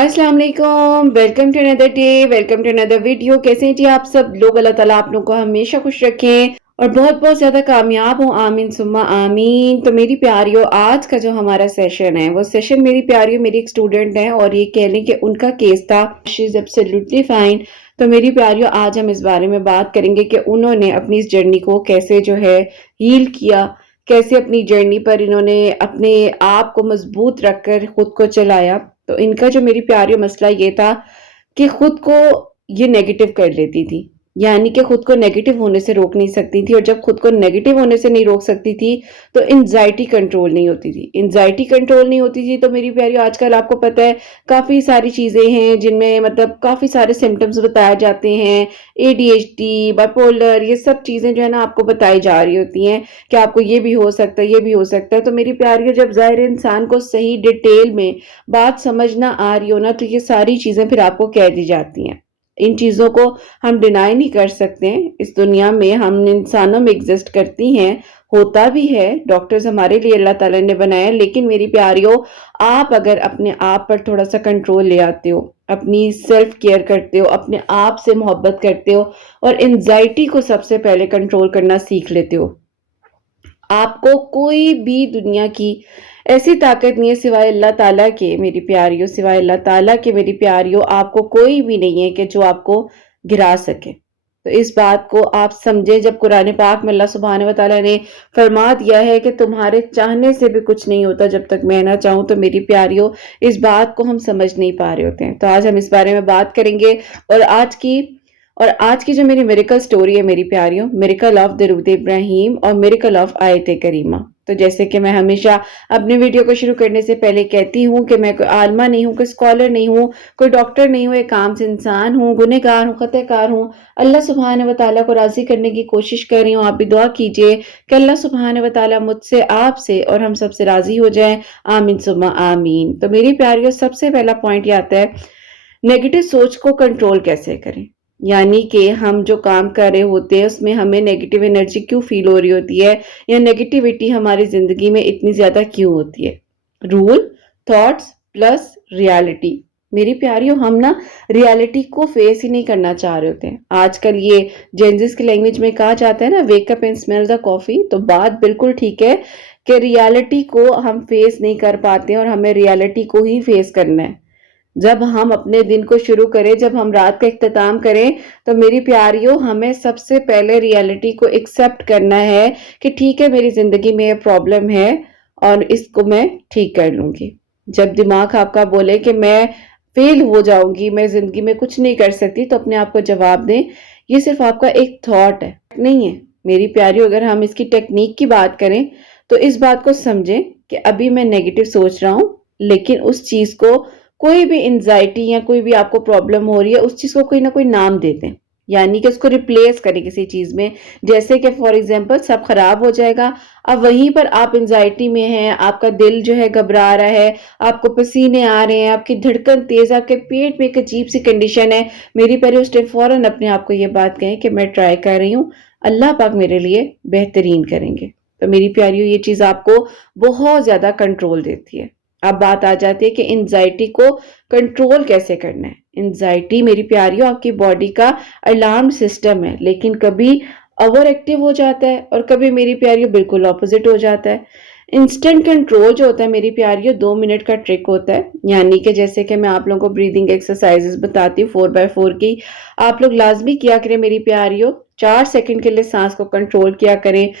अस्सलाम वालेकुम, welcome to another day, welcome to another video. कैसे हैं जी आप सब लोग? अल्लाह ताला आप लोगों को हमेशा खुश रखें और बहुत बहुत ज़्यादा कामयाब हो, आमीन सुम्मा आमीन। तो मेरी प्यारियों, आज का जो हमारा सेशन है वो सेशन मेरी प्यारियों मेरी एक स्टूडेंट है और ये कह लें कि उनका केस था। She is absolutely fine. तो मेरी प्यारियों, आज हम इस बारे में बात करेंगे कि उन्होंने अपनी इस जर्नी को कैसे जो है हील किया, कैसे अपनी जर्नी पर इन्होंने अपने आप को मजबूत रखकर खुद को चलाया। तो इनका जो मेरी प्यारी मसला ये था कि खुद को ये नेगेटिव कर लेती थी, यानी कि खुद को नेगेटिव होने से रोक नहीं सकती थी, और जब खुद को नेगेटिव होने से नहीं रोक सकती थी तो एंजाइटी कंट्रोल नहीं होती थी। एंजाइटी कंट्रोल नहीं होती थी तो मेरी प्यारी, आजकल आपको पता है काफ़ी सारी चीज़ें हैं जिनमें मतलब काफ़ी सारे सिम्टम्स बताए जाते हैं। एडीएचडी, बाइपोलर, ये सब चीज़ें जो है ना आपको बताई जा रही होती हैं कि आपको ये भी हो सकता है, ये भी हो सकता है। तो मेरी प्यारी, जब ज़ाहिर इंसान को सही डिटेल में बात समझ ना आ रही हो ना, तो ये सारी चीज़ें फिर आपको कह दी जाती हैं। इन चीज़ों को हम डिनाई नहीं कर सकते। इस दुनिया में हम इंसानों में एग्जिस्ट करती हैं, होता भी है, डॉक्टर्स हमारे लिए अल्लाह ताला ने बनाया। लेकिन मेरी प्यारियों, आप अगर अपने आप पर थोड़ा सा कंट्रोल ले आते हो, अपनी सेल्फ केयर करते हो, अपने आप से मोहब्बत करते हो और एंजाइटी को सबसे पहले कंट्रोल करना सीख लेते हो, आपको कोई भी दुनिया की ऐसी ताकत नहीं है सिवाय अल्लाह ताला के मेरी प्यारियों, सिवाय अल्लाह ताला के मेरी प्यारियों, आपको कोई भी नहीं है कि जो आपको गिरा सके। तो इस बात को आप समझे। जब कुरान पाक में अल्लाह सुब्हान व तआला ने फरमा दिया है कि तुम्हारे चाहने से भी कुछ नहीं होता जब तक मैं ना चाहूं, तो मेरी प्यारियों इस बात को हम समझ नहीं पा रहे होते हैं। तो आज हम इस बारे में बात करेंगे। और आज की जो मेरी मिरेकल स्टोरी है मेरी प्यारियों, मिरेकल ऑफ दरूद इब्राहिम और मिरेकल ऑफ आयत करीमा। तो जैसे कि मैं हमेशा अपने वीडियो को शुरू करने से पहले कहती हूँ कि मैं कोई आलमा नहीं हूँ, कोई स्कॉलर नहीं हूँ, कोई डॉक्टर नहीं हूँ, एक आम से इंसान हूँ, गुनहगार हूँ, खतकार हूँ। अल्लाह सुब्हान व तआला को राजी करने की कोशिश कर रही हूँ। आप भी दुआ कीजिए कि अल्लाह सुब्हान व तआला मुझसे, आपसे और हम सबसे राजी हो जाए, आमीन सुम्मा आमीन। तो मेरी प्यारियों, सबसे पहला पॉइंट ये आता है, नेगेटिव सोच को कंट्रोल कैसे करें। यानी कि हम जो काम कर रहे होते हैं उसमें हमें नेगेटिव एनर्जी क्यों फील हो रही होती है, या नेगेटिविटी हमारी जिंदगी में इतनी ज्यादा क्यों होती है। Rule, thoughts plus reality. मेरी प्यारियों, हम ना रियलिटी को फेस ही नहीं करना चाह रहे होते हैं। आजकल ये जेंजिस की लैंग्वेज में कहा जाता है ना, wake up and smell the coffee. तो बात बिल्कुल ठीक है कि रियलिटी को हम फेस नहीं कर पाते और हमें रियलिटी को ही फेस करना है। जब हम अपने दिन को शुरू करें, जब हम रात का इख्तिताम करें, तो मेरी प्यारियों हमें सबसे पहले रियलिटी को एक्सेप्ट करना है कि ठीक है, मेरी जिंदगी में ये प्रॉब्लम है और इसको मैं ठीक कर लूंगी। जब दिमाग आपका बोले कि मैं फेल हो जाऊंगी, मैं जिंदगी में कुछ नहीं कर सकती, तो अपने आप को जवाब दें, ये सिर्फ आपका एक थॉट है, नहीं है। मेरी प्यारियों, अगर हम इसकी टेक्निक की बात करें तो इस बात को समझें कि अभी मैं नेगेटिव सोच रहा हूं, लेकिन उस चीज को, कोई भी एंजाइटी या कोई भी आपको प्रॉब्लम हो रही है, उस चीज को कोई ना कोई नाम दे दें, यानी कि उसको रिप्लेस करें किसी चीज में। जैसे कि फॉर एग्जांपल सब खराब हो जाएगा, अब वहीं पर आप एंजाइटी में हैं, आपका दिल जो है घबरा रहा है, आपको पसीने आ रहे हैं, आपकी धड़कन तेज, आपके पेट में एक अजीब सी कंडीशन है। मेरी पहले उस टाइम फौरन अपने आप को ये बात कहें कि मैं ट्राई कर रही हूँ, अल्लाह पाक मेरे लिए बेहतरीन करेंगे। तो मेरी प्यारियों, ये चीज आपको बहुत ज्यादा कंट्रोल देती है। अब बात आ जाती है कि एंजाइटी को कंट्रोल कैसे करना है। एंजाइटी मेरी प्यारियों आपकी बॉडी का अलार्म सिस्टम है, लेकिन कभी ओवर एक्टिव हो जाता है और कभी मेरी प्यारियों बिल्कुल ऑपोजिट हो जाता है। इंस्टेंट कंट्रोल जो होता है मेरी प्यारियों, 2 मिनट का ट्रिक होता है। यानी कि जैसे कि मैं आप लोगों को ब्रीदिंग एक्सरसाइजेस बताती हूँ 4x4 की, आप लोग लाजमी किया करें मेरी प्यारियों। 4 सेकंड के लिए सांस को कंट्रोल किया करें।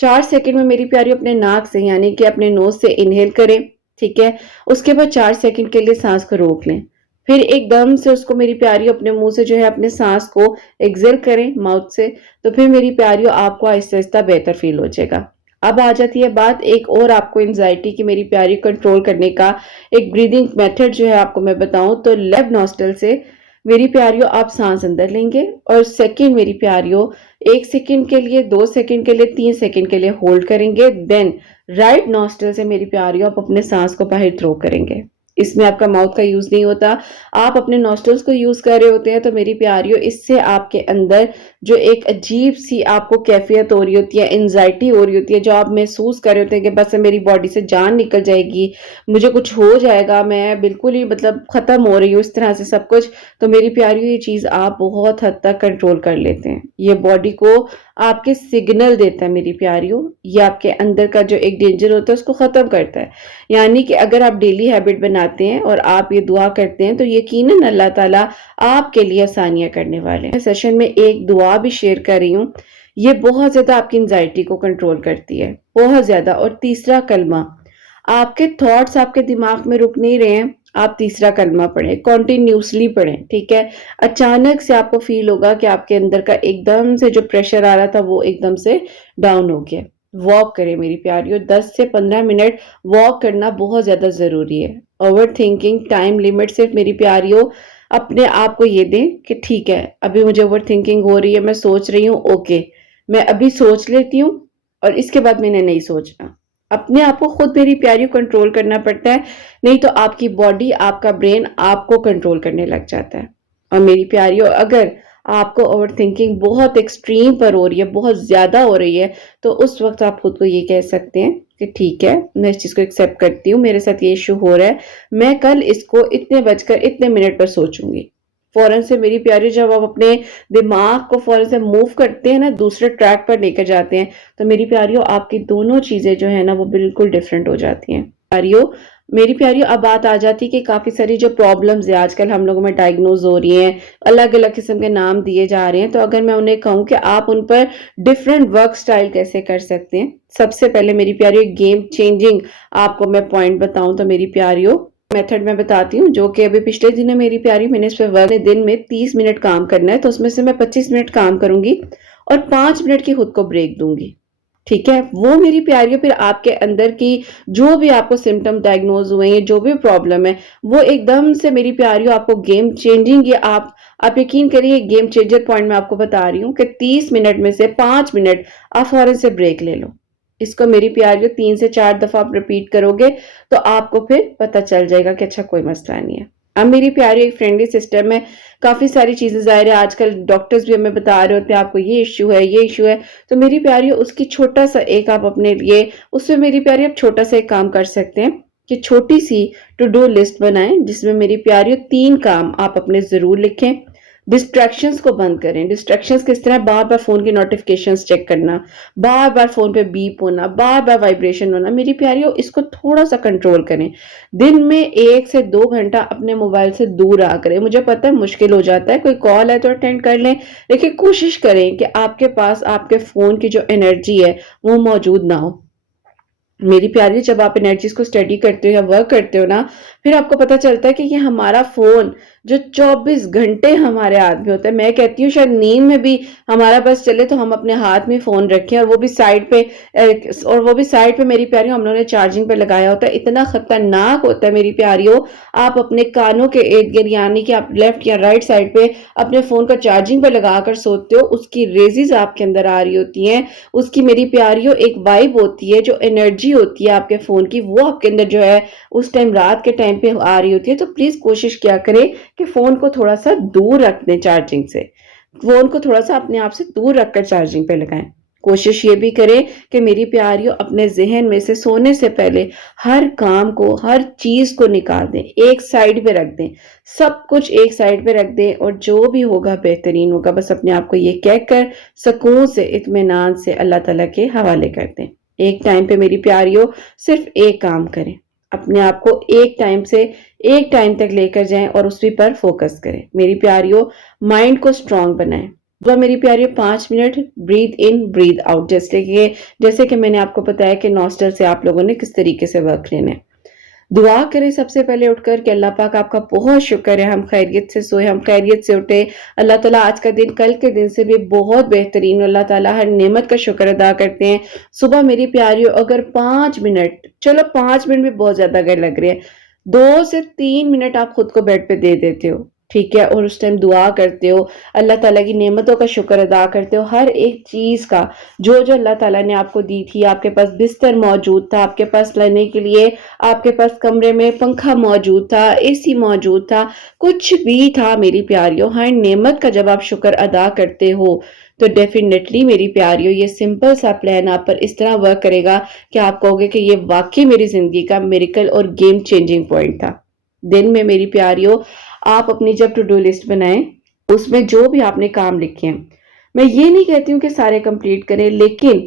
4 सेकंड में मेरी प्यारियों अपने नाक से यानी कि अपने नोज से इनहेल करें, ठीक है। उसके बाद 4 सेकंड के लिए सांस को रोक लें, फिर एकदम से उसको मेरी प्यारियों अपने मुंह से जो है अपने सांस को एक्सेल करें माउथ से। तो फिर मेरी प्यारियों आपको आहिस्ता आहिस्ता बेहतर फील हो जाएगा। अब आ जाती है बात एक और आपको एंजाइटी की मेरी प्यारी कंट्रोल करने का एक ब्रीदिंग मेथड जो है आपको मैं बताऊं तो लेफ्ट नॉस्ट्रल से मेरी प्यारियों आप सांस अंदर लेंगे और सेकंड मेरी प्यारियों 1 सेकंड के लिए, 2 सेकंड के लिए, 3 सेकंड के लिए होल्ड करेंगे। देन राइट नॉस्ट्रल से मेरी प्यारियों आप अपने सांस को बाहर थ्रो करेंगे। इसमें आपका माउथ का यूज नहीं होता, आप अपने नॉस्ट्रल्स को यूज कर रहे होते हैं। तो मेरी प्यारियों, इससे आपके अंदर जो एक अजीब सी आपको कैफियत हो रही होती है, एंजाइटी हो रही होती है, जो आप महसूस कर रहे होते हैं कि बस मेरी बॉडी से जान निकल जाएगी, मुझे कुछ हो जाएगा, मैं बिल्कुल ही मतलब खत्म हो रही हूँ, इस तरह से सब कुछ। तो मेरी प्यारियों, ये चीज आप बहुत हद तक कंट्रोल कर लेते हैं। ये बॉडी को आपके सिग्नल देता है मेरी प्यारियों, ये आपके अंदर का जो एक डेंजर होता है उसको खत्म करता है। यानी कि अगर आप डेली हैबिट बनाते हैं और आप ये दुआ करते हैं तो यकीनन अल्लाह ताला आपके लिए आसानियां करने वाले हैं। मैं सेशन में एक दुआ भी शेयर कर रही हूँ, ये बहुत ज्यादा आपकी एंजाइटी को कंट्रोल करती है, बहुत ज्यादा। और तीसरा कलमा, आपके थॉट्स आपके दिमाग में रुक नहीं रहे हैं, आप तीसरा कलमा पढ़ें, कॉन्टिन्यूसली पढ़ें, ठीक है। अचानक से आपको फील होगा कि आपके अंदर का एकदम से जो प्रेशर आ रहा था वो एकदम से डाउन हो गया। वॉक करें मेरी प्यारियों, 10 से 15 मिनट वॉक करना बहुत ज्यादा जरूरी है। ओवर थिंकिंग टाइम लिमिट सिर्फ मेरी प्यारियों अपने आप को ये दें कि ठीक है, अभी मुझे ओवर थिंकिंग हो रही है, मैं सोच रही हूँ, ओके, मैं अभी सोच लेती हूँ और इसके बाद मैंने नहीं सोचना। अपने आप को खुद मेरी प्यारियों कंट्रोल करना पड़ता है, नहीं तो आपकी बॉडी, आपका ब्रेन आपको कंट्रोल करने लग जाता है। और मेरी प्यारियों, अगर आपको ओवर थिंकिंग बहुत एक्सट्रीम पर हो रही है, बहुत ज्यादा हो रही है, तो उस वक्त आप खुद को ये कह सकते हैं कि ठीक है, मैं इस चीज को एक्सेप्ट करती हूँ, मेरे साथ ये इश्यू हो रहा है, मैं कल इसको इतने बजकर इतने मिनट पर सोचूंगी। फौरन से मेरी प्यारी, जब आप अपने दिमाग को फौरन से मूव करते हैं ना, दूसरे ट्रैक पर लेकर जाते हैं, तो मेरी प्यारियों आपकी दोनों चीजें जो है ना वो बिल्कुल डिफरेंट हो जाती हैं। प्यारियों, मेरी प्यारियों, अब बात आ जाती है कि काफी सारी जो प्रॉब्लम्स है आजकल हम लोगों में डायग्नोज हो रही हैं, अलग अलग किस्म के नाम दिए जा रहे हैं। तो अगर मैं उन्हें कहूँ कि आप उन पर डिफरेंट वर्क स्टाइल कैसे कर सकते हैं, सबसे पहले मेरी प्यारियों गेम चेंजिंग आपको मैं पॉइंट बताऊं तो मेरी प्यारियों मेथड में बताती हूँ, जो कि अभी पिछले दिनों मेरी प्यारी मैंने इस पर वर्क, दिन में 30 मिनट काम करना है, तो उसमें से मैं 25 मिनट काम करूंगी और 5 मिनट की खुद को ब्रेक दूंगी, ठीक है। वो मेरी प्यारियों फिर आपके अंदर की जो भी आपको सिम्टम डायग्नोज हुए हैं, जो भी प्रॉब्लम है, वो एकदम से मेरी प्यारियों आपको गेम चेंजिंग, ये आप यकीन करिए गेम चेंजर पॉइंट मैं आपको बता रही हूँ कि 30 मिनट में से 5 मिनट आप फौरन से ब्रेक ले लो। इसको मेरी प्यारियों 3 से 4 दफा आप रिपीट करोगे तो आपको फिर पता चल जाएगा कि अच्छा कोई मसला नहीं है। अब मेरी प्यारी एक फ्रेंडली सिस्टम में काफी सारी चीजें, जाहिर है आजकल डॉक्टर्स भी हमें बता रहे होते हैं आपको ये इश्यू है, ये इश्यू है, तो मेरी प्यारी उसकी छोटा सा एक आप अपने लिए, उसमें मेरी प्यारी आप छोटा सा एक काम कर सकते हैं कि छोटी सी टू डू लिस्ट बनाएं, जिसमें मेरी प्यारी 3 काम आप अपने जरूर लिखें। डिस्ट्रैक्शंस को बंद करें। डिस्ट्रैक्शंस किस तरह, बार बार फोन की नोटिफिकेशंस चेक करना, बार बार फोन पे बीप होना, बार बार वाइब्रेशन होना, मेरी प्यारियों इसको थोड़ा सा कंट्रोल करें। दिन में 1 से 2 घंटा अपने मोबाइल से दूर रहा करें। मुझे पता है मुश्किल हो जाता है, कोई कॉल है तो अटेंड कर लें, लेकिन कोशिश करें कि आपके पास आपके फोन की जो एनर्जी है वो मौजूद ना हो। मेरी प्यारी, जब आप एनर्जीज को स्टडी करते हो या वर्क करते हो ना, फिर आपको पता चलता है कि ये हमारा फोन जो 24 घंटे हमारे हाथ में होता है, मैं कहती हूँ शायद नींद में भी हमारा बस चले तो हम अपने हाथ में फोन रखें, और वो भी साइड पे, मेरी प्यारियों हम लोगों ने चार्जिंग पे लगाया होता है। इतना खतरनाक होता है मेरी प्यारियों, आप अपने कानों के इर्द गिर्द, यानी कि आप लेफ्ट या राइट साइड पे अपने फोन को चार्जिंग पे लगाकर सोते हो, उसकी रेजिज आपके अंदर आ रही होती हैं, उसकी मेरी प्यारियों एक वाइब होती है, जो एनर्जी होती है आपके फोन की, वो आपके अंदर जो है उस टाइम रात के टाइम पे आ रही होती है। तो प्लीज कोशिश किया करें कि फोन को थोड़ा सा दूर रख दें चार्जिंग से, फोन को थोड़ा सा अपने आप से दूर रखकर चार्जिंग पे लगाएं। कोशिश ये भी करें कि मेरी प्यारियों अपने जहन में से सोने से पहले हर काम को, हर चीज को निकाल दें, एक साइड पे रख दें, सब कुछ एक साइड पे रख दें, और जो भी होगा बेहतरीन होगा। बस अपने आप को ये कहकर सुकून से, इत्मीनान से अल्लाह ताला के हवाले कर दें। एक टाइम पे मेरी प्यारियों सिर्फ एक काम करें, अपने आप को एक टाइम से एक टाइम तक लेकर जाएं और उसी पर फोकस करें। मेरी प्यारियों माइंड को स्ट्रांग बनाएं। तो मेरी प्यारियों 5 मिनट ब्रीथ इन ब्रीथ आउट, जैसे कि मैंने आपको बताया कि नॉस्टल से आप लोगों ने किस तरीके से वर्क लेना है। दुआ करें सबसे पहले उठकर कि अल्लाह पाक आपका बहुत शुक्र है, हम खैरियत से सोए, हम खैरियत से उठे। अल्लाह ताला आज का दिन कल के दिन से भी बहुत बेहतरीन, अल्लाह ताला हर नेमत का शुक्र अदा करते हैं। सुबह मेरी प्यारियों अगर 5 मिनट, चलो 5 मिनट भी बहुत ज्यादा अगर लग रहे हैं, 2 से 3 मिनट आप खुद को बेड पे दे देते हो, ٹھیک ہے، اور اس ٹائم دعا کرتے ہو، اللہ تعالیٰ کی نعمتوں کا شکر ادا کرتے ہو، ہر ایک چیز کا جو جو اللہ تعالیٰ نے آپ کو دی تھی، آپ کے پاس بستر موجود تھا، آپ کے پاس لینے کے لیے آپ کے پاس کمرے میں پنکھا موجود تھا، اے سی موجود تھا، کچھ بھی تھا میری پیاریوں، ہر نعمت کا جب آپ شکر ادا کرتے ہو تو ڈیفینیٹلی میری پیاریوں یہ سمپل سا پلان آپ پر اس طرح ورک کرے گا کہ آپ کہو گے کہ یہ واقعی میری زندگی کا میریکل اور گیم چینجنگ پوائنٹ تھا۔ دن میں میری پیاریوں آپ اپنی جب ٹو ڈو لسٹ بنائیں، اس میں جو بھی آپ نے کام لکھے ہیں، میں یہ نہیں کہتی ہوں کہ سارے کمپلیٹ کریں، لیکن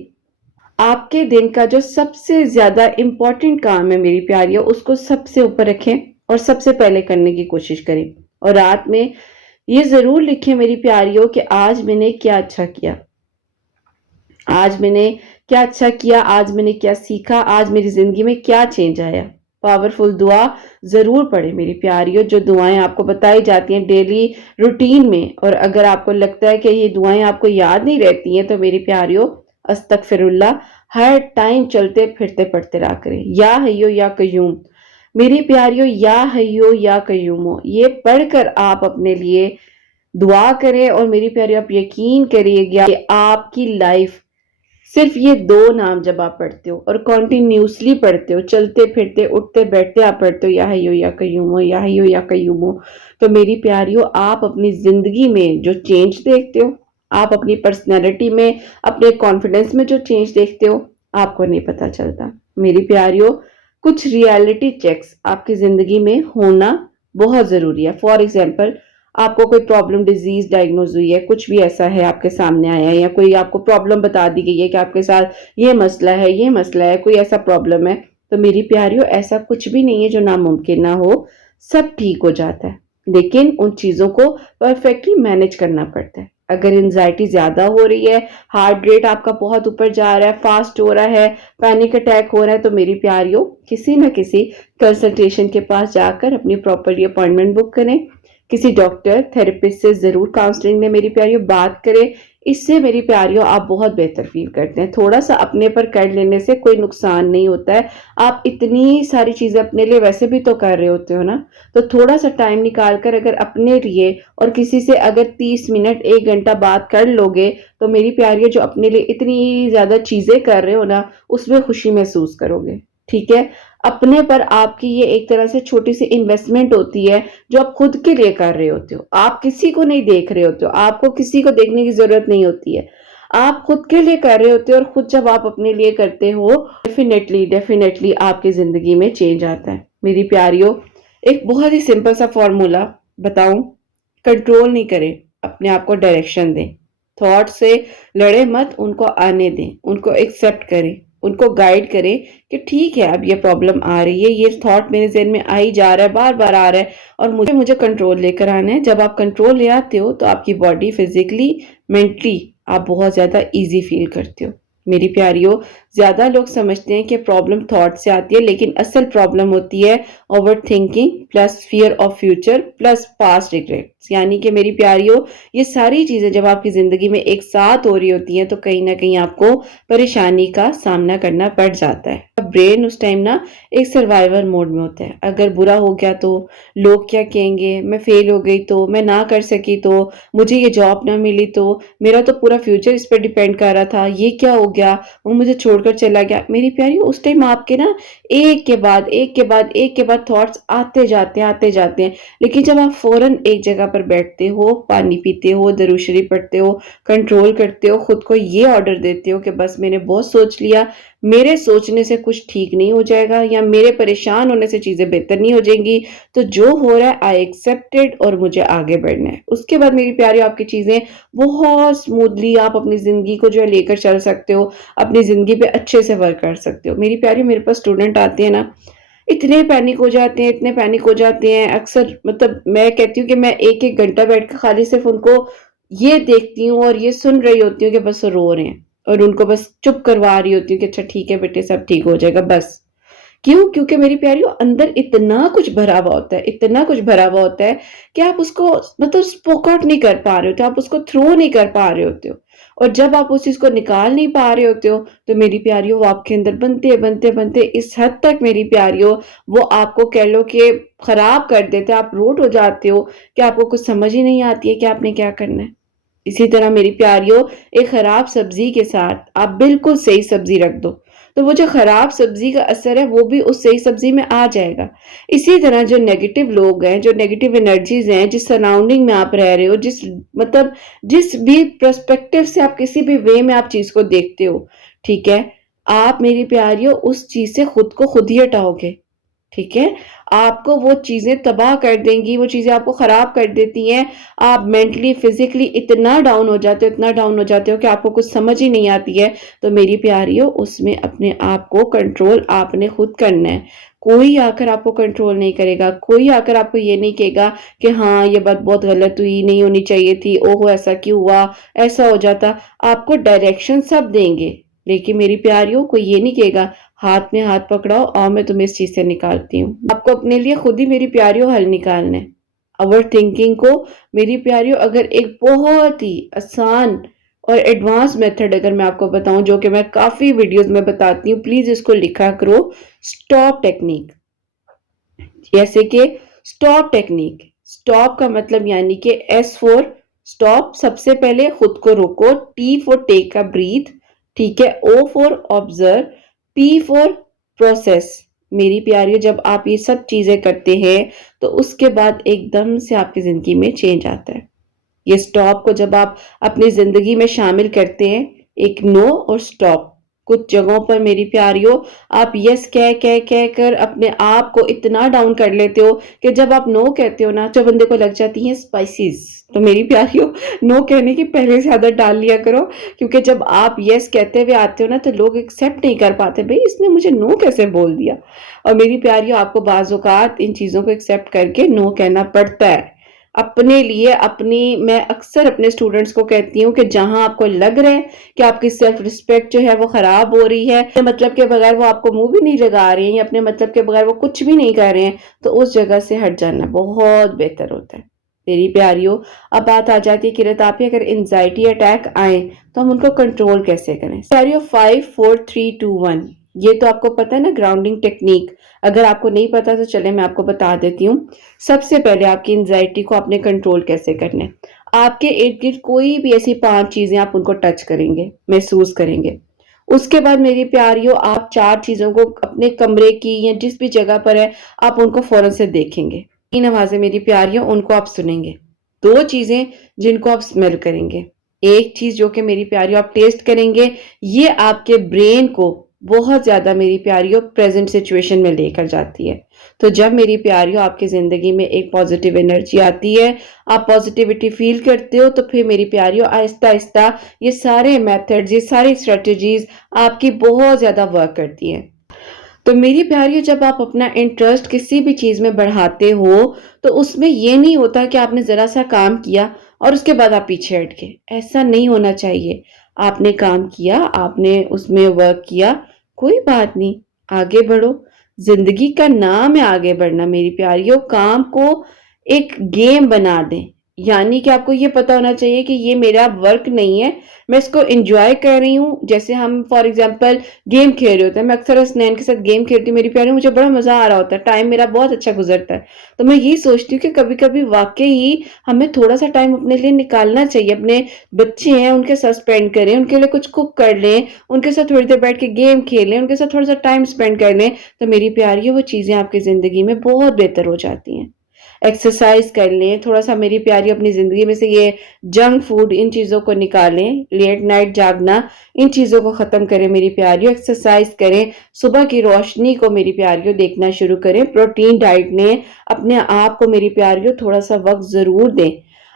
آپ کے دن کا جو سب سے زیادہ امپورٹنٹ کام ہے میری پیاریوں، اس کو سب سے اوپر رکھیں اور سب سے پہلے کرنے کی کوشش کریں، اور رات میں یہ ضرور لکھیں میری پیاریوں کہ آج میں نے کیا اچھا کیا، آج میں نے کیا اچھا کیا، آج میں نے کیا سیکھا، آج میری زندگی میں کیا چینج آیا۔ پاورفل دعا ضرور پڑھیں میری پیاریوں، جو دعائیں آپ کو بتائی جاتی ہیں ڈیلی روٹین میں، اور اگر آپ کو لگتا ہے کہ یہ دعائیں آپ کو یاد نہیں رہتی ہیں تو میری پیاریوں استغفر اللہ ہر ٹائم چلتے پھرتے پڑھتے رہا کریں، یا حیو یا قیوم میری پیاریوں، یا حیو یا قیوم، یہ پڑھ کر آپ اپنے لیے دعا کریں، اور میری پیاریوں آپ یقین کریے گا کہ آپ کی لائف صرف یہ دو نام جب آپ پڑھتے ہو اور کنٹینیوسلی پڑھتے ہو، چلتے پھرتے اٹھتے بیٹھتے آپ پڑھتے ہو یا حیو یا قیوم، یا حیو یا قیوم، تو میری پیاریوں آپ اپنی زندگی میں جو چینج دیکھتے ہو، آپ اپنی پرسنالٹی میں، اپنے کانفیڈنس میں جو چینج دیکھتے ہو، آپ کو نہیں پتا چلتا۔ میری پیاریوں کچھ ریالٹی چیکس آپ کی زندگی میں ہونا بہت ضروری ہے۔ فار ایگزامپل آپ کو کوئی پرابلم ڈیزیز ڈائگنوز ہوئی ہے، کچھ بھی ایسا ہے آپ کے سامنے آیا ہے، یا کوئی آپ کو پرابلم بتا دی گئی ہے کہ آپ کے ساتھ یہ مسئلہ ہے، یہ مسئلہ ہے، کوئی ایسا پرابلم ہے، تو میری پیاریوں ایسا کچھ بھی نہیں ہے جو ناممکن نہ ہو، سب ٹھیک ہو جاتا ہے، لیکن ان چیزوں کو پرفیکٹلی مینج کرنا پڑتا ہے۔ اگر انزائٹی زیادہ ہو رہی ہے، ہارٹ ریٹ آپ کا بہت اوپر جا رہا ہے، فاسٹ ہو رہا ہے، پینک اٹیک ہو رہا ہے، تو میری پیاریوں کسی نہ کسی کنسلٹیشن کے پاس جا کر اپنی پراپرلی اپائنٹمنٹ بک کریں، کسی ڈاکٹر تھراپسٹ سے ضرور کاؤنسلنگ میں میری پیاریوں بات کریں، اس سے میری پیاریوں آپ بہت بہتر فیل کرتے ہیں۔ تھوڑا سا اپنے پر کر لینے سے کوئی نقصان نہیں ہوتا ہے، آپ اتنی ساری چیزیں اپنے لیے ویسے بھی تو کر رہے ہوتے ہو نا، تو تھوڑا سا ٹائم نکال کر اگر اپنے لیے اور کسی سے اگر 30 منٹ 1 گھنٹہ بات کر لو گے تو میری پیاریوں جو اپنے لیے اتنی زیادہ چیزیں کر رہے ہو نا، اس میں خوشی محسوس کرو گے۔ ٹھیک ہے، اپنے پر آپ کی یہ ایک طرح سے چھوٹی سی انویسٹمنٹ ہوتی ہے جو آپ خود کے لیے کر رہے ہوتے ہو، آپ کسی کو نہیں دیکھ رہے ہوتے ہو، آپ کو کسی کو دیکھنے کی ضرورت نہیں ہوتی ہے، آپ خود کے لیے کر رہے ہوتے ہو، اور خود جب آپ اپنے لیے کرتے ہو ڈیفینیٹلی آپ کی زندگی میں چینج آتا ہے۔ میری پیاریوں ایک بہت ہی سمپل سا فارمولا بتاؤں، کنٹرول نہیں کریں، اپنے آپ کو ڈائریکشن دیں، تھاٹ سے لڑے مت، ان کو آنے دیں، ان کو ایکسپٹ کریں، ان کو گائیڈ کریں کہ ٹھیک ہے اب یہ پرابلم آ رہی ہے، یہ تھاٹ میرے ذہن میں آئی جا رہا ہے، بار بار آ رہا ہے، اور مجھے کنٹرول لے کر آنا ہے۔ جب آپ کنٹرول لے آتے ہو تو آپ کی باڈی فزیکلی مینٹلی آپ بہت زیادہ ایزی فیل کرتے ہو۔ میری پیاریوں زیادہ لوگ سمجھتے ہیں کہ پرابلم تھاٹ سے آتی ہے، لیکن اصل پرابلم ہوتی ہے over thinking plus fear of future plus past regrets, یعنی کہ میری پیاریوں یہ ساری چیزیں جب آپ کی زندگی میں ایک ساتھ ہو رہی ہوتی ہیں تو کہیں نہ کہیں آپ کو پریشانی کا سامنا کرنا پڑ جاتا ہے۔ برین اس ٹائم نا ایک سروائیور موڈ میں ہوتا ہے، اگر برا ہو گیا تو لوگ کیا کہیں گے، میں فیل ہو گئی تو، میں نہ کر سکی تو، مجھے یہ جاب نہ ملی تو، میرا تو پورا فیوچر اس پہ ڈیپینڈ کر رہا تھا، یہ کیا ہو گیا، وہ مجھے چھوڑ کر چلا گیا۔ میری پیاری اس ٹائم آپ کے نا ایک کے بعد ایک تھاٹس آتے جاتے ہیں، لیکن جب آپ فوراً ایک جگہ پر بیٹھتے ہو، پانی پیتے ہو، درود شریف پڑھتے ہو، کنٹرول کرتے ہو، خود کو یہ آرڈر دیتے ہو کہ بس میں نے بہت سوچ لیا، میرے سوچنے سے کچھ ٹھیک نہیں ہو جائے گا، یا میرے پریشان ہونے سے چیزیں بہتر نہیں ہو جائیں گی، تو جو ہو رہا ہے آئی ایکسپٹڈ اور مجھے آگے بڑھنا ہے۔ اس کے بعد میری پیاری آپ کی چیزیں بہت سموتھلی آپ اپنی زندگی کو جو ہے لے کر چل سکتے ہو، اپنی زندگی پہ اچھے سے ورک کر سکتے ہو۔ میری پیاری میرے پاس اسٹوڈنٹ آتے ہیں نا، اتنے پینک ہو جاتے ہیں اکثر، مطلب میں کہتی ہوں کہ میں ایک گھنٹہ بیٹھ کے خالی صرف ان کو یہ دیکھتی ہوں اور یہ سن رہی ہوتی ہوں کہ بس رو رہے ہیں، اور ان کو بس چپ کروا رہی ہوتی ہوں کہ اچھا ٹھیک ہے بیٹے سب ٹھیک ہو جائے گا بس، کیوں؟ کیونکہ میری پیاریوں اندر اتنا کچھ بھرا ہوا ہوتا ہے، اتنا کچھ بھرا ہوا ہوتا ہے کہ آپ اس کو مطلب اسپوک آؤٹ نہیں کر پا رہے ہوتے، آپ اس کو تھرو نہیں کر پا رہے ہوتے ہو، اور جب آپ اس چیز کو نکال نہیں پا رہے ہوتے ہو تو میری پیاریوں وہ آپ کے اندر بنتے اس حد تک میری پیاریوں وہ آپ کو کہہ لو کہ خراب کر دیتے، آپ روٹ ہو جاتے ہو کہ آپ کو کچھ سمجھ ہی نہیں آتی ہے کہ آپ نے کیا کرنا ہے۔ اسی طرح میری پیاریوں ایک خراب سبزی کے ساتھ آپ بالکل صحیح سبزی رکھ دو تو وہ جو خراب سبزی کا اثر ہے وہ بھی اس صحیح سبزی میں آ جائے گا۔ اسی طرح جو نیگیٹو لوگ ہیں، جو نیگیٹو انرجیز ہیں، جس سراؤنڈنگ میں آپ رہ رہے ہو، مطلب جس بھی پرسپیکٹیو سے آپ کسی بھی وے میں آپ چیز کو دیکھتے ہو، ٹھیک ہے، آپ میری پیاریوں اس چیز سے خود کو خود ہی ہٹاؤ گے، ٹھیک ہے، آپ کو وہ چیزیں تباہ کر دیں گی، وہ چیزیں آپ کو خراب کر دیتی ہیں، آپ مینٹلی فزیکلی اتنا ڈاؤن ہو جاتے ہو، اتنا ڈاؤن ہو جاتے ہو کہ آپ کو کچھ سمجھ ہی نہیں آتی ہے۔ تو میری پیاریوں اس میں اپنے آپ کو کنٹرول آپ نے خود کرنا ہے، کوئی آ کر آپ کو کنٹرول نہیں کرے گا، کوئی آ کر آپ کو یہ نہیں کہے گا کہ ہاں یہ بات بہت غلط ہوئی، نہیں ہونی چاہیے تھی، اوہو ایسا کیوں ہوا، ایسا ہو جاتا، آپ کو ڈائریکشن سب دیں گے، لیکن میری پیاریوں کوئی یہ نہیں کہے گا ہاتھ میں ہاتھ پکڑاؤ اور میں تمہیں اس چیز سے نکالتی ہوں۔ آپ کو اپنے لیے خود ہی میری پیاریوں حل نکالنا ہے۔ اوور تھنکنگ کو میری پیاریوں اگر ایک بہت ہی آسان اور ایڈوانس میتھڈ اگر میں آپ کو بتاؤں، جو کہ میں کافی ویڈیوز میں بتاتی ہوں، پلیز اس کو لکھا کرو، سٹاپ ٹیکنیک۔ جیسے کہ سٹاپ ٹیکنیک، سٹاپ کا مطلب یعنی کہ ایس فور سٹاپ، سب سے پہلے خود کو روکو، ٹی فور ٹیک کا بریتھ، ٹھیک ہے، O for observe, P for process. میری پیاریوں جب آپ یہ سب چیزیں کرتے ہیں تو اس کے بعد ایک دم سے آپ کی زندگی میں چینج آتا ہے۔ یہ سٹاپ کو جب آپ اپنی زندگی میں شامل کرتے ہیں، ایک نو اور سٹاپ، کچھ جگہوں پر میری پیاریوں آپ یس کہہ کر اپنے آپ کو اتنا ڈاؤن کر لیتے ہو کہ جب آپ نو کہتے ہو نا، جو بندے کو لگ جاتی ہیں اسپائسیز، تو میری پیاریوں نو کہنے کی پہلے سے عادت ڈال لیا کرو، کیونکہ جب آپ یس کہتے ہوئے آتے ہو نا تو لوگ ایکسیپٹ نہیں کر پاتے، بھئی اس نے مجھے نو کیسے بول دیا، اور میری پیاریوں آپ کو بعض اوقات ان چیزوں کو ایکسیپٹ کر کے نو کہنا پڑتا ہے اپنے لیے۔ میں اکثر اپنے اسٹوڈنٹس کو کہتی ہوں کہ جہاں آپ کو لگ رہا ہے کہ آپ کی سیلف ریسپیکٹ جو ہے وہ خراب ہو رہی ہے، اپنے مطلب کے بغیر وہ آپ کو منہ بھی نہیں لگا رہے ہیں یا اپنے مطلب کے بغیر وہ کچھ بھی نہیں کر رہے ہیں، تو اس جگہ سے ہٹ جانا بہت بہتر ہوتا ہے۔ میری پیاریوں اب بات آ جاتی ہے کہ رتاپی اگر انزائٹی اٹیک آئیں تو ہم ان کو کنٹرول کیسے کریں۔ پیاریوں 5 4 3 2 1، یہ تو آپ کو پتا ہے نا گراؤنڈنگ ٹیکنیک، اگر آپ کو نہیں پتا تو چلے میں آپ کو بتا دیتی ہوں۔ سب سے پہلے آپ کی انزائٹی کو آپ نے کنٹرول کیسے کرنا ہے، آپ کے ارد گرد کوئی بھی ایسی 5 چیزیں آپ ان کو ٹچ کریں گے، محسوس کریں گے، اس کے بعد میری پیاریوں آپ 4 چیزوں کو اپنے کمرے کی یا جس بھی جگہ پر ہے آپ ان کو فوراً سے دیکھیں گے، 3 آوازیں میری پیاریوں ان کو آپ سنیں گے، 2 چیزیں جن کو آپ سمیل کریں گے، ایک چیز جو کہ میری پیاریوں آپ ٹیسٹ کریں گے۔ یہ آپ کے برین کو بہت زیادہ میری پیاریوں پریزنٹ سچویشن میں لے کر جاتی ہے۔ تو جب میری پیاریوں آپ کی زندگی میں ایک پازیٹیو انرجی آتی ہے، آپ پازیٹیوٹی فیل کرتے ہو، تو پھر میری پیاریوں آہستہ آہستہ یہ سارے میتھڈز، یہ ساری اسٹریٹجیز آپ کی بہت زیادہ ورک کرتی ہیں۔ تو میری پیاریوں جب آپ اپنا انٹرسٹ کسی بھی چیز میں بڑھاتے ہو تو اس میں یہ نہیں ہوتا کہ آپ نے ذرا سا کام کیا اور اس کے بعد آپ پیچھے ہٹ گئے، ایسا نہیں ہونا چاہیے۔ آپ نے کام کیا، آپ نے اس میں ورک کیا، کوئی بات نہیں، آگے بڑھو، زندگی کا نام ہے آگے بڑھنا۔ میری پیاریوں کام کو ایک گیم بنا دیں، یعنی کہ آپ کو یہ پتا ہونا چاہیے کہ یہ میرا ورک نہیں ہے، میں اس کو انجوائے کر رہی ہوں۔ جیسے ہم فار ایگزامپل گیم کھیل رہے ہوتے ہیں، میں اکثر اسنین کے ساتھ گیم کھیلتی ہوں، میری پیاریوں مجھے بڑا مزہ آ رہا ہوتا ہے، ٹائم میرا بہت اچھا گزرتا ہے، تو میں یہ سوچتی ہوں کہ کبھی کبھی واقعی ہمیں تھوڑا سا ٹائم اپنے لیے نکالنا چاہیے، اپنے بچے ہیں ان کے ساتھ اسپینڈ کریں، ان کے لیے کچھ کوک کر لیں، ان کے ساتھ تھوڑی دیر بیٹھ کے گیم کھیلیں، ان کے ساتھ تھوڑا سا ٹائم اسپینڈ کر لیں، تو میری پیاریوں وہ چیزیں آپ کی زندگی میں بہت بہتر ہو جاتی ہیں۔ ایکسرسائز کر لیں تھوڑا سا، میری پیاری اپنی زندگی میں سے یہ جنک فوڈ ان چیزوں کو نکالیں، لیٹ نائٹ جاگنا ان چیزوں کو ختم کریں میری پیاریوں، ایکسرسائز کریں، صبح کی روشنی کو میری پیاریوں دیکھنا شروع کریں، پروٹین ڈائٹ لیں، اپنے آپ کو میری پیاریوں تھوڑا سا وقت ضرور دیں۔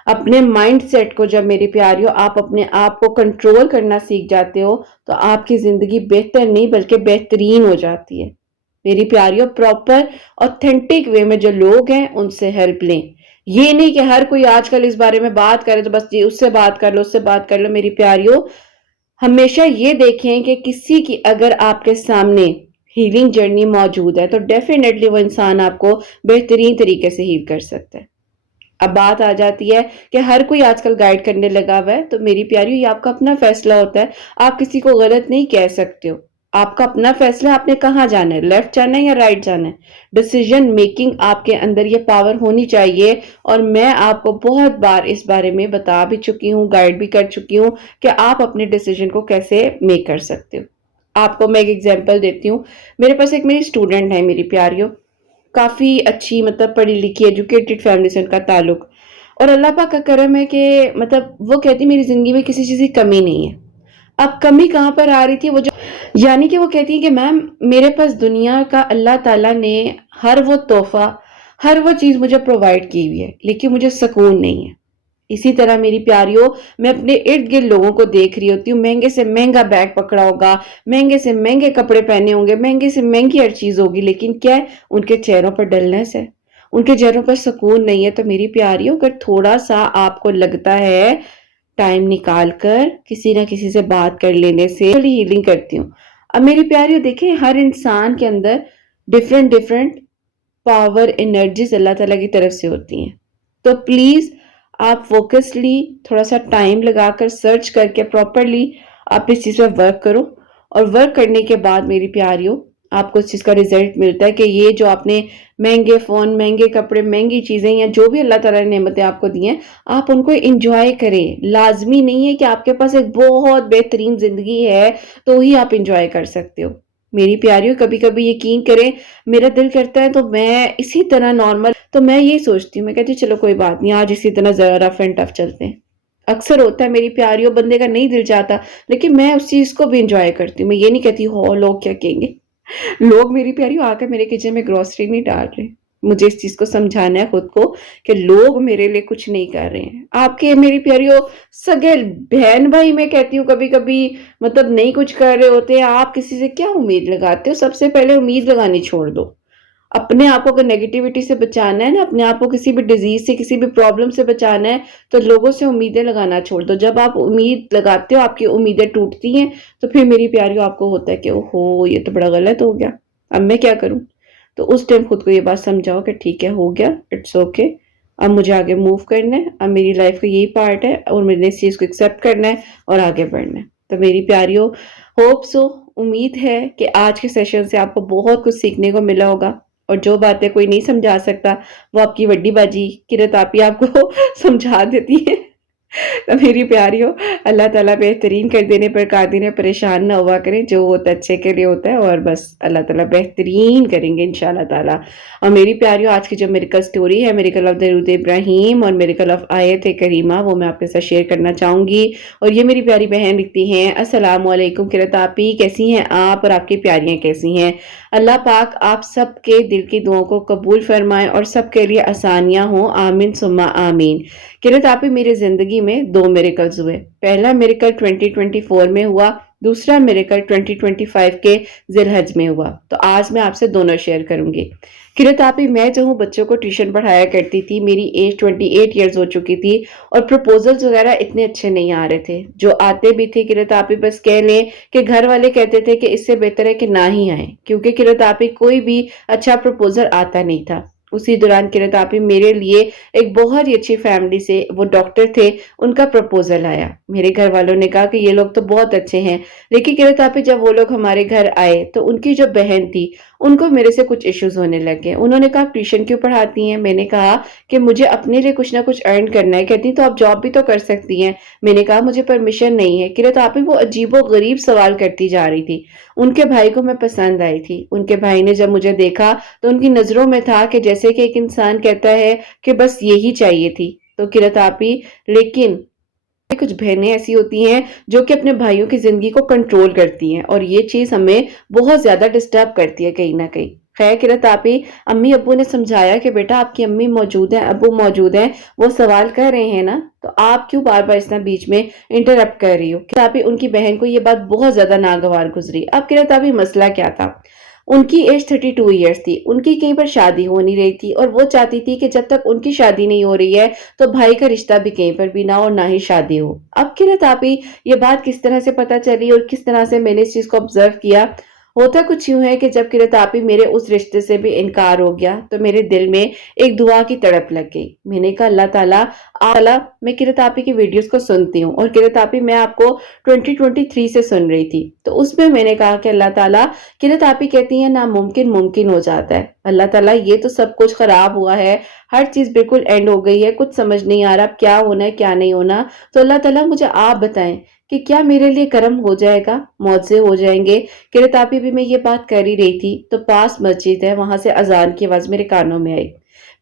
اپنے مائنڈ سیٹ کو جب میری پیاریوں آپ اپنے آپ کو کنٹرول کرنا سیکھ جاتے ہو تو آپ کی زندگی بہتر نہیں بلکہ بہترین ہو جاتی ہے۔ میری پیاریوں پراپر اوتھینٹک وے میں جو لوگ ہیں ان سے ہیلپ لیں، یہ نہیں کہ ہر کوئی آج کل اس بارے میں بات کرے تو بس جی اس سے بات کر لو، اس سے بات کر لو۔ میری پیاریوں ہمیشہ یہ دیکھیں کہ کسی کی اگر آپ کے سامنے हीलिंग जर्नी मौजूद है, तो डेफिनेटली वो इंसान आपको बेहतरीन तरीके से हील कर सकता है। अब बात आ जाती है कि हर कोई आजकल गाइड करने लगा हुआ है, तो मेरी प्यारी ये आपका अपना फैसला होता है। आप किसी को गलत नहीं कह सकते हो। आपका अपना फैसला, आपने कहाँ जाना है, लेफ्ट जाना है या राइट जाना है। डिसीजन मेकिंग आपके अंदर ये पावर होनी चाहिए। और मैं आपको बहुत बार इस बारे में बता भी चुकी हूँ, गाइड भी कर चुकी हूँ कि आप अपने डिसीजन को कैसे मेक कर सकते हो। आपको मैं एक एग्जांपल देती हूँ। मेरे पास एक मेरी स्टूडेंट है मेरी प्यारियों, काफ़ी अच्छी, मतलब पढ़ी लिखी एजुकेटेड फैमिली से उनका ताल्लुक। और अल्लाह पाक का करम है कि मतलब वो कहती मेरी ज़िंदगी में किसी चीज़ की कमी नहीं है। अब कमी कहाँ पर आ रही थी, वो जो यानी कि वो कहती है कि मैम मेरे पास दुनिया का अल्लाह ताला ने हर वो तोहफ़ा, हर वो चीज़ मुझे प्रोवाइड की हुई है, लेकिन मुझे सुकून नहीं है। इसी तरह मेरी प्यारियों, मैं अपने इर्द गिर्द लोगों को देख रही होती हूँ, महंगे से महंगा बैग पकड़ा होगा, महंगे से महंगे कपड़े पहने होंगे, महंगे से महंगी हर चीज होगी, लेकिन क्या है, उनके चेहरों पर डलनेस है, उनके चेहरों पर सुकून नहीं है। तो मेरी प्यारियों, अगर थोड़ा सा आपको लगता है, टाइम निकाल कर किसी ना किसी से बात कर लेने से हीलिंग करती हूँ। अब मेरी प्यारियों देखें, हर इंसान के अंदर डिफरेंट डिफरेंट पावर एनर्जीज अल्लाह ताला की तरफ से होती हैं। तो प्लीज आप फोकसली थोड़ा सा टाइम लगाकर सर्च करके प्रॉपरली आप इस चीज़ पर वर्क करो। और वर्क करने के बाद मेरी प्यारियों, आपको इस चीज़ का रिजल्ट मिलता है कि ये जो आपने महंगे फ़ोन, महंगे कपड़े, महंगी चीज़ें या जो भी अल्लाह ताला ने नेमतें आपको दी हैं, आप उनको इंजॉय करें। लाजमी नहीं है कि आपके पास एक बहुत बेहतरीन ज़िंदगी है तो ही आप इंजॉय कर सकते हो। मेरी प्यारियों, कभी कभी यकीन करें, मेरा दिल करता है तो मैं इसी तरह नॉर्मल, तो मैं यही सोचती हूँ, मैं कहती हूँ चलो कोई बात नहीं, आज इसी तरह जरा रफ एंड टफ चलते हैं। अक्सर होता है मेरी प्यारियों, बंदे का नहीं दिल चाहता, लेकिन मैं उस चीज को भी इंजॉय करती हूँ। मैं ये नहीं कहती हो लोग क्या कहेंगे। लोग मेरी प्यारियों आकर मेरे किचन में ग्रोसरी नहीं डाल रहे। मुझे इस चीज को समझाना है खुद को कि लोग मेरे लिए कुछ नहीं कर रहे हैं। आपके मेरी प्यारियों सगे बहन भाई, मैं कहती हूँ कभी कभी मतलब नहीं कुछ कर रहे होते हैं, आप किसी से क्या उम्मीद लगाते हो। सबसे पहले उम्मीद लगानी छोड़ दो। अपने आप को अगर नेगेटिविटी से बचाना है ना, अपने आप को किसी भी डिजीज से, किसी भी प्रॉब्लम से बचाना है, तो लोगों से उम्मीदें लगाना छोड़ दो। जब आप उम्मीद लगाते हो, आपकी उम्मीदें टूटती हैं, तो फिर मेरी प्यारियों आपको होता है कि ओहो ये तो बड़ा गलत हो गया, अब मैं क्या करूं। तो उस टाइम खुद को ये बात समझाओ कि ठीक है, हो गया, इट्स ओके, अब मुझे आगे मूव करना है, अब मेरी लाइफ का यही पार्ट है और मैंने इस चीज को एक्सेप्ट करना है और आगे बढ़ना है। तो मेरी प्यारियों, होप सो, उम्मीद है कि आज के सेशन से आपको बहुत कुछ सीखने को मिला होगा। और जो बातें कोई नहीं समझा सकता, वो आपकी वड्डी बाजी किरत आपी आपको समझा देती है। तो मेरी प्यारियों, अल्लाह ताला बेहतरीन कर देने पर कादिर है, परेशान ना हुआ करें, जो होता है अच्छे के लिए होता है, और बस अल्लाह ताला बेहतरीन करेंगे इंशाल्लाह ताला। और मेरी प्यारियों, आज की जो मेरिकल स्टोरी है, मेरिकल ऑफ दरूद इब्राहिम और मेरिकल ऑफ आयत करीमा, वो मैं आपके साथ शेयर करना चाहूंगी। और ये मेरी प्यारी बहन लिखती हैं, अस्सलाम वालेकुम किरत आपी, कैसी हैं आप और आपकी प्यारियां कैसी हैं। अल्लाह पाक आप सबके दिल की दुआओं को कबूल फरमाए और सबके लिए आसानियां हों, आमीन सुम्मा आमीन। किरत आपी, मेरी जिंदगी में 2 मिरेकल्स हुए। पहला मिरेकल 2024 में हुआ, दूसरा मिरेकल 2025 के जिलहज में हुआ। तो आज मैं आपसे दोनों शेयर करूंगी। किरत आपी, मैं जो हूँ बच्चों को ट्यूशन पढ़ाया करती थी, मेरी एज 28 ईयर्स हो चुकी थी और प्रपोजल्स वगैरह इतने अच्छे नहीं आ रहे थे। जो आते भी थे किरत आपी, बस कह लें कि घर वाले कहते थे कि इससे बेहतर है कि ना ही आए, क्योंकि किरत आपी कोई भी अच्छा प्रपोजल आता नहीं था। उसी दौरान किरत आपी, मेरे लिए एक बहुत ही अच्छी फैमिली से, वो डॉक्टर थे, उनका प्रपोजल आया। मेरे घर वालों ने कहा कि ये लोग तो बहुत अच्छे हैं, लेकिन किरत आपी जब वो लोग हमारे घर आए तो उनकी जो बहन थी, उनको मेरे से कुछ इश्यूज होने लगे। उन्होंने कहा ट्यूशन क्यों पढ़ाती हैं। मैंने कहा कि मुझे अपने लिए कुछ ना कुछ अर्न करना है। कहती तो आप जॉब भी तो कर सकती हैं। मैंने कहा मुझे परमिशन नहीं है। किरत आपी, वो अजीबो गरीब सवाल करती जा रही थी। उनके भाई को मैं पसंद आई थी। उनके भाई ने जब मुझे देखा तो उनकी नजरों में था कि जैसे कि एक इंसान कहता है कि बस यही चाहिए थी। तो किरत आपी, लेकिन कुछ बहनें ऐसी होती हैं जो कि अपने भाइयों की जिंदगी को कंट्रोल करती हैं, और ये चीज हमें बहुत ज्यादा डिस्टर्ब करती है कहीं ना कहीं। खैर किरत आपी, अम्मी अब्बू ने समझाया कि बेटा आपकी अम्मी मौजूद है, अब्बू मौजूद हैं, वो सवाल कर रहे हैं ना, तो आप क्यों बार बार इस तरह बीच में इंटरप्ट कर रही हो। किरत आपी, उनकी बहन को ये बात बहुत ज्यादा नागवार गुजरी। अब किरत आपी, मसला क्या था, उनकी एज 32 ईयर्स थी, उनकी कहीं पर शादी हो नहीं रही थी, और वो चाहती थी कि जब तक उनकी शादी नहीं हो रही है तो भाई का रिश्ता भी कहीं पर भी ना हो, ना ही शादी हो। अब किरत आपी, ये बात किस तरह से पता चली और किस तरह से मैंने इस चीज को ऑब्जर्व किया, होता कुछ यूं है कि जब किरत आपी मेरे उस रिश्ते से भी इनकार हो गया तो मेरे दिल में एक दुआ की तड़प लग गई। मैंने कहा अल्लाह ताला ताला मैं किरत आपी की वीडियोस को सुनती हूँ और किरत आपी मैं आपको 2023 से सुन रही थी, तो उसमें मैंने कहा कि अल्लाह ताला किरत आपी कहती है नामुमकिन मुमकिन हो जाता है। अल्लाह ताला ये तो सब कुछ खराब हुआ है, हर चीज बिल्कुल एंड हो गई है, कुछ समझ नहीं आ रहा अब क्या होना है क्या नहीं होना। तो अल्लाह ताला मुझे आप बताएं कि क्या मेरे लिए करम हो जाएगा, मुआवजे हो जाएंगे। किरतापी भी मैं ये बात कर ही रही थी तो पास मस्जिद है, वहां से अजान की आवाज मेरे कानों में आई।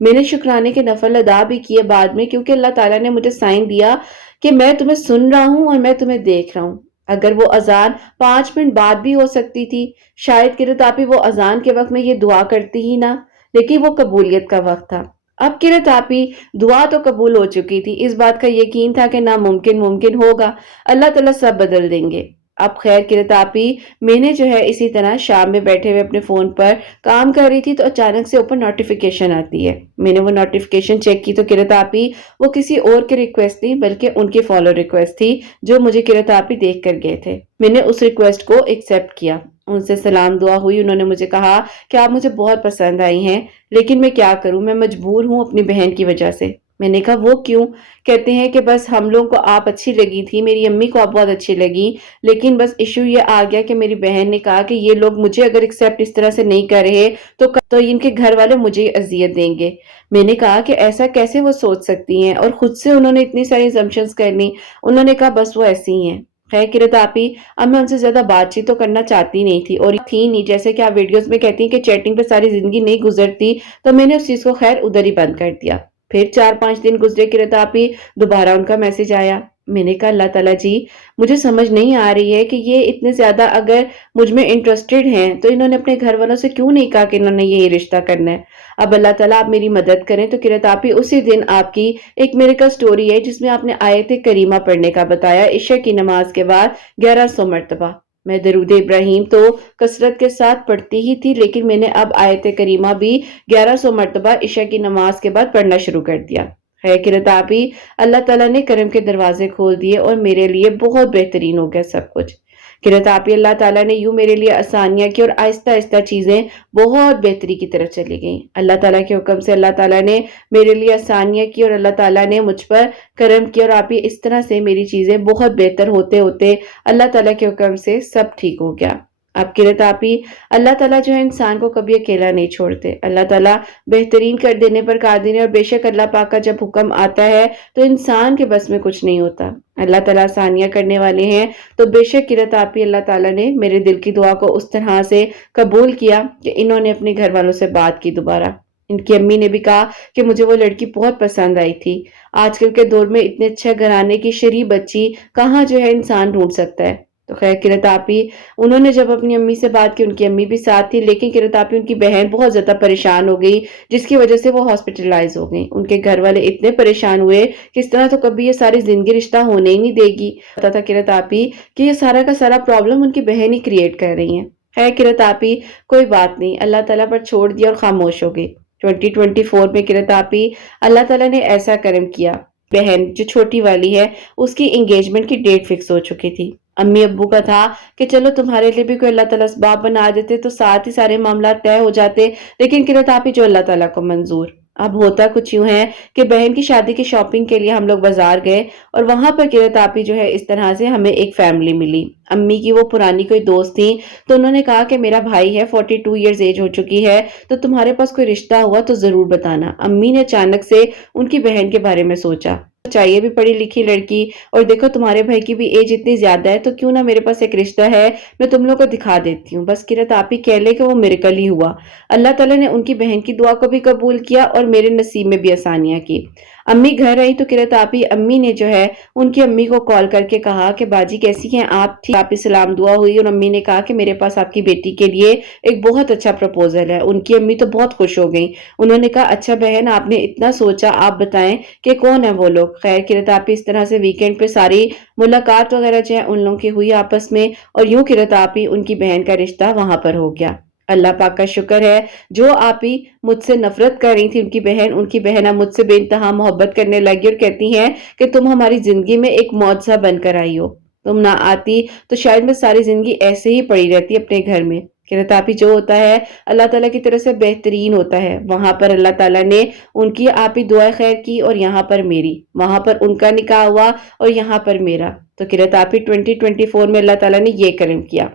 मैंने शुक्राने के नफल अदा भी किए बाद में, क्योंकि अल्लाह ताला ने मुझे साइन दिया कि मैं तुम्हें सुन रहा हूं और मैं तुम्हें देख रहा हूं। अगर वो अजान 5 मिनट बाद भी हो सकती थी, शायद किरतापी वो अजान के वक्त में ये दुआ करती ही ना, लेकिन वो कबूलियत का वक्त था। अब किरतापी दुआ तो कबूल हो चुकी थी, इस बात का यकीन था कि नामुमकिन मुमकिन होगा, अल्लाह ताला सब बदल देंगे। अब खैर किरतापी मैंने जो है इसी तरह शाम में बैठे हुए अपने फोन पर काम कर रही थी तो अचानक से ऊपर नोटिफिकेशन आती है। मैंने वो नोटिफिकेशन चेक की तो किरतापी वो किसी और की रिक्वेस्ट नहीं बल्कि उनकी फॉलो रिक्वेस्ट थी जो मुझे किरतापी देख कर गए थे। मैंने उस रिक्वेस्ट को एक्सेप्ट किया, उनसे सलाम दुआ हुई। उन्होंने मुझे कहा कि आप मुझे बहुत पसंद आई हैं, लेकिन मैं क्या करूं, मैं मजबूर हूं अपनी बहन की वजह से। मैंने कहा वो क्यों? कहते हैं कि बस हम लोगों को आप अच्छी लगी थी, मेरी अम्मी को आप बहुत अच्छी लगी, लेकिन बस इशू ये आ गया कि मेरी बहन ने कहा कि ये लोग मुझे अगर एक्सेप्ट इस तरह से नहीं कर रहे तो इनके घर वाले मुझे अजियत देंगे। मैंने कहा कि ऐसा कैसे वो सोच सकती हैं, और खुद से उन्होंने इतनी सारी assumptions कर ली। उन्होंने कहा बस वो ऐसी ही हैं। खैर किरतापी अब मैं उनसे ज्यादा बातचीत तो करना चाहती नहीं थी, और थी नहीं, जैसे कि आप वीडियोस में कहती हैं कि चैटिंग पे सारी जिंदगी नहीं गुजरती, तो मैंने उस चीज को खैर उधर ही बंद कर दिया। फिर 4-5 दिन गुजरे किरतापी दोबारा उनका मैसेज आया। मैंने कहा अल्लाह ताला जी, मुझे समझ नहीं आ रही है कि ये इतने ज्यादा अगर मुझ में इंटरेस्टेड हैं तो इन्होंने अपने घर वालों से क्यों नहीं कहा कि इन्होंने ये रिश्ता करना है। अब अल्लाह ताला आप मेरी मदद करें। तो किरतापी उसी दिन आपकी एक मिरेकल स्टोरी है जिसमें आपने आयत करीमा पढ़ने का बताया इशा की नमाज के बाद 1100 मरतबा। मैं दरूद इब्राहिम तो कसरत के साथ पढ़ती ही थी, लेकिन मैंने अब आयत करीमा भी 1100 मरतबा इशा की नमाज के बाद पढ़ना शुरू कर दिया है। किरतापी अल्लाह ताला ने करम के दरवाजे खोल दिए और मेरे लिए बहुत बेहतरीन हो गया सब कुछ। किरतापी अल्लाह ताला ने यूं मेरे लिए आसानियां की और आहिस्ता आहिस्ता चीजें बहुत बेहतरी की तरफ चली गईं। अल्लाह ताला के हुक्म से अल्लाह ताला ने मेरे लिए आसानियां की और अल्लाह ताला ने मुझ पर करम किया, और आप ये इस तरह से मेरी चीजें बहुत बेहतर होते होते अल्लाह ताला के हुक्म से सब ठीक हो गया। अब किरतापी अल्लाह ताला जो है इंसान को कभी अकेला नहीं छोड़ते। अल्लाह ताला बेहतरीन कर देने पर कादिर है, और बेशक अल्लाह पाक का जब हुक्म आता है तो इंसान के बस में कुछ नहीं होता। अल्लाह ताला आसानियां करने वाले हैं, तो बेशक किरतापी अल्लाह ताला ने मेरे दिल की दुआ को उस तरह से कबूल किया कि इन्होंने अपने घर वालों से बात की दोबारा। इनकी अम्मी ने भी कहा कि मुझे वो लड़की बहुत पसंद आई थी। आजकल के दौर में इतने अच्छे घराने की शरीफ बच्ची कहाँ जो है इंसान ढूंढ सकता है। तो खैर किरतापी उन्होंने जब अपनी अम्मी से बात की, उनकी अम्मी भी साथ थी, लेकिन किरतापी उनकी बहन बहुत ज्यादा परेशान हो गई जिसकी वजह से वो हॉस्पिटलाइज हो गई। उनके घर वाले इतने परेशान हुए कि इस तरह तो कभी ये सारी जिंदगी रिश्ता होने ही नहीं देगी। पता था किरतापी कि ये सारा का सारा प्रॉब्लम उनकी बहन ही क्रिएट कर रही है। खैर किरतापी कोई बात नहीं, अल्लाह ताला पर छोड़ दिया और खामोश हो गई। 2024 में किरतापी अल्लाह ताला ने ऐसा करम किया, बहन जो छोटी वाली है उसकी एंगेजमेंट की डेट फिक्स हो चुकी थी। अम्मी अब्बू का था कि चलो तुम्हारे लिए भी कोई अल्लाह ताला असबाब बना देते तो साथ ही सारे मामला तय हो जाते, लेकिन किरतापी जो अल्लाह ताला को मंजूर। अब होता कुछ यूं है कि बहन की शादी की शॉपिंग के लिए हम लोग बाजार गए, और वहां पर किरतापी जो है इस तरह से हमें एक फैमिली मिली। अम्मी की वो पुरानी कोई दोस्त थी, तो उन्होंने कहा कि मेरा भाई है, 42 ईयर्स एज हो चुकी है, तो तुम्हारे पास कोई रिश्ता हुआ तो जरूर बताना। अम्मी ने अचानक से उनकी बहन के बारे में सोचा, चाहिए भी पढ़ी लिखी लड़की, और देखो तुम्हारे भाई की भी एज इतनी ज्यादा है, तो क्यों ना मेरे पास एक रिश्ता है, मैं तुम लोग को दिखा देती हूँ। बस किरतापी कह ले कि वो मिरेकल ही हुआ। अल्लाह ताला ने उनकी बहन की दुआ को भी कबूल किया और मेरे नसीब में भी आसानियां की। अम्मी घर आई तो किरतापी अम्मी ने जो है उनकी अम्मी को कॉल करके कहा कि बाजी कैसी हैं आप, ठीक आप सलाम दुआ हुई, और अम्मी ने कहा कि मेरे पास आपकी बेटी के लिए एक बहुत अच्छा प्रपोजल है। उनकी अम्मी तो बहुत खुश हो गई। उन्होंने कहा अच्छा बहन आपने इतना सोचा, आप बताएं कि कौन है वो लोग। खैर किरतापी इस तरह से वीकेंड पे सारी मुलाकात वगैरह जो है उन लोगों की हुई आपस में, और यूं किरतापी उनकी बहन का रिश्ता वहां पर हो गया। अल्लाह पाक का शुक्र है, जो आप ही मुझसे नफरत कर रही थी उनकी बहन अब मुझसे बेइंतहा मोहब्बत करने लगी और कहती हैं कि तुम हमारी जिंदगी में एक मौजज़ा बनकर आई हो। तुम ना आती तो शायद मैं सारी जिंदगी ऐसे ही पड़ी रहती अपने घर में। किरत आपी जो होता है अल्लाह ताला की तरफ से बेहतरीन होता है। वहां पर अल्लाह ताला ने उनकी आपी दुआ खैर की और यहाँ पर मेरी, वहां पर उनका निकाह हुआ और यहाँ पर मेरा। तो किरत आपी 2024 में अल्लाह ताला ने ये करम किया।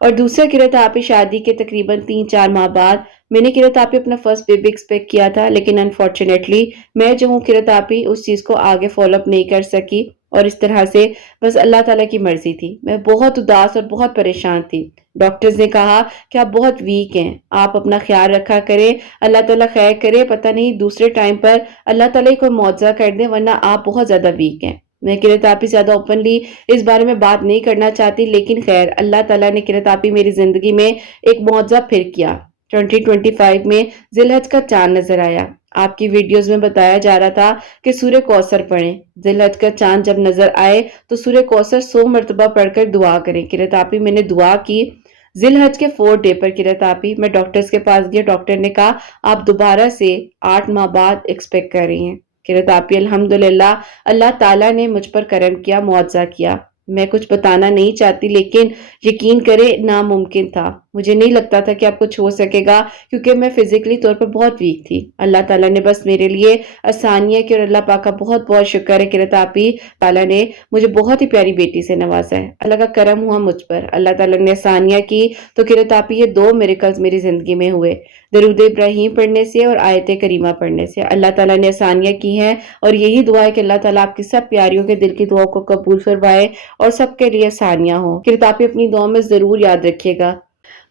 और दूसरा किरत आपी शादी के तकरीबन 3-4 माह बाद मैंने किरत आपी अपना फर्स्ट बेबी एक्सपेक्ट किया था, लेकिन अनफॉर्चुनेटली मैं जो हूँ किरत आपी उस चीज को आगे फॉलो अप नहीं कर सकी और इस तरह से बस अल्लाह ताला की मर्जी थी। मैं बहुत उदास और बहुत परेशान थी। डॉक्टर्स ने कहा कि आप बहुत वीक हैं, आप अपना ख्याल रखा करें, अल्लाह ताला खैर करे, पता नहीं दूसरे टाइम पर अल्लाह ताला ही कोई मौजज़ा कर दे, वरना आप बहुत ज्यादा वीक हैं। मैं किरत आपी ज्यादा ओपनली इस बारे में बात नहीं करना चाहती, लेकिन खैर अल्लाह ताला ने किरत आपी मेरी जिंदगी में एक मौजज़ा फिर किया। 2025 में जिलहज का चांद नजर आया। आपकी वीडियोस में बताया जा रहा था कि सूर्य कौसर पढ़ें। जिलहज का चांद जब नजर आए तो सूर्य कौसर 100 मरतबा पढ़कर दुआ करें। किरत आपी मैंने दुआ की। जिलहज के 4th डे पर किरत आपी मैं डॉक्टर्स के पास गई। डॉक्टर ने कहा आप दोबारा से 8 माह बाद एक्सपेक्ट कर रही हैं। किरत आपी अल्हम्दुलिल्लाह अल्लाह ताला ने मुझ पर करम किया, मुआवजा किया। मैं कुछ बताना नहीं चाहती, लेकिन यकीन करें नामुमकिन था। मुझे नहीं लगता था कि आप कुछ हो सकेगा, क्योंकि मैं फिजिकली तौर पर बहुत वीक थी। अल्लाह ताला ने बस मेरे लिए आसानियां की और अल्लाह पाक का बहुत बहुत शुक्र है किरत आपी, ताला ने मुझे बहुत ही प्यारी बेटी से नवाजा है। अल्लाह का करम हुआ मुझ पर, अल्लाह ताला ने आसानियां की। तो किरत आपी ये 2 मिरेकल्स मेरी जिंदगी में हुए, दरूद इब्राहिम पढ़ने से और आयत करीमा पढ़ने से। अल्लाह ताला ने आसानियां की हैं और यही दुआ है कि अल्लाह ताला आपकी सब प्यारियों के दिल की दुआओं को कबूल फरमाए और सबके लिए आसानियां हो। किरत आपी अपनी दुआ में जरूर याद रखिएगा।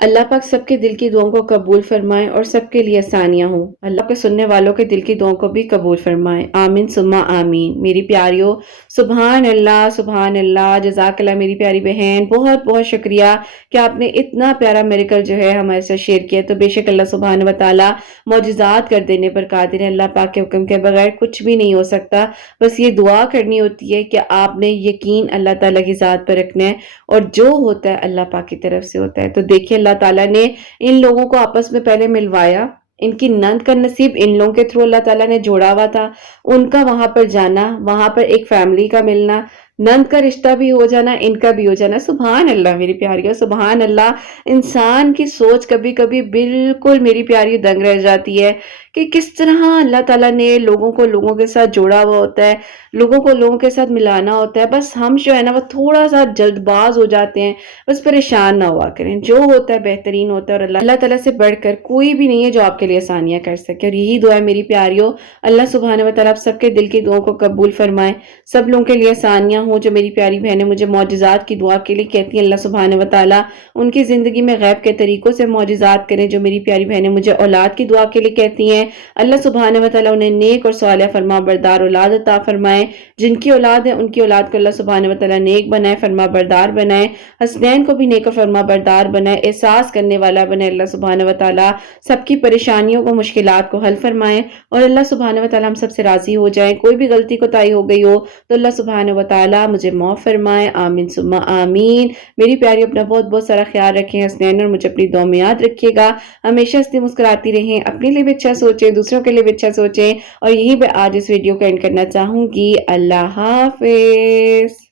अल्लाह पाक सबके दिल की दुआओं को कबूल फरमाए और सबके लिए आसानियां हो। अल्लाह के सुनने वालों के दिल की दुआओं को भी कबूल फरमाए। आमीन सुम्मा आमीन। मेरी प्यारियों, सुभान अल्लाह, सुभान अल्लाह, जज़ाकल्लाह मेरी प्यारी बहन, बहुत बहुत शुक्रिया कि आपने इतना प्यारा मिरेकल जो है हमारे साथ शेयर किया। तो बेशक अल्लाह सुभान व तआला मौजिज़ात कर देने पर कादिर है। अल्लाह पाक के हुक्म के बगैर कुछ भी नहीं हो सकता। बस ये दुआ करनी होती है कि आपने यकीन अल्लाह ताला की ज़ात पर रखना है और जो होता है अल्लाह पाक की तरफ से होता है। तो देखिए अल्लाह ताला ने इन लोगों को आपस में पहले मिलवाया। इनकी नंद का नसीब इन लोगों के थ्रू अल्लाह ताला ने जोड़ा हुआ था। उनका वहां पर जाना, वहां पर एक फैमिली का मिलना, नंद का रिश्ता भी हो जाना, इनका भी हो जाना। सुभान अल्लाह मेरी प्यारियों, सुभान अल्लाह। इंसान की सोच कभी कभी बिल्कुल मेरी प्यारी दंग रह जाती है कि किस तरह अल्लाह ताला ने लोगों को लोगों के साथ जोड़ा हुआ होता है, लोगों को लोगों के साथ मिलाना होता है। बस हम जो है ना वो थोड़ा सा जल्दबाज हो जाते हैं। बस परेशान ना हुआ करें, जो होता है बेहतरीन होता है और अल्लाह ताला से बढ़कर कोई भी नहीं है जो आपके लिए आसानियां कर सके। और यही दुआ है मेरी प्यारियों, अल्लाह सुब्हानहू व तआला आप सबके दिल की दुआओं को कबूल फरमाए, सब लोगों के लिए आसानियां हो। जो मेरी प्यारी बहनें मुझे मौजिज़ात की दुआ के लिए कहती हैं, अल्लाह सुब्हानहू व तआला उनकी जिंदगी में गैब के तरीकों से मौजिज़ात करें। जो मेरी प्यारी बहनें मुझे औलाद की दुआ के लिए कहती हैं, अल्लाह सुब्हानहू व तआला उन्हें नेक और सालिह फरमा बरदार औलाद अता फरमाए। जिनकी औलाद है उनकी औलाद को अल्लाह सुब्हानहू व तआला नेक बनाए, फरमा बरदार बनाए। हसनैन को भी नेक और फरमा बरदार बनाए, एहसास करने वाला बनाए। अल्लाह सुब्हानहू व तआला सबकी परेशानियों को, मुश्किलात को हल फरमाए और अल्लाह सुब्हानहू व तआला हम सबसे राजी हो जाए। कोई भी गलती कोताही हो गई हो तो अल्लाह सुब्हानहू व तआला मुझे माफ फरमाए। आमीन सुम्मा आमीन। मेरी प्यारी अपना बहुत बहुत सारा ख्याल रखें हसनैन, और मुझे अपनी दुआ में याद रखिएगा। हमेशा हंसती मुस्कुराती रहें, अपने लिए भी अच्छा सोचें, दूसरों के लिए भी अच्छा सोचें। और यही मैं आज इस वीडियो को एंड करना चाहूंगी। अल्लाह हाफिज।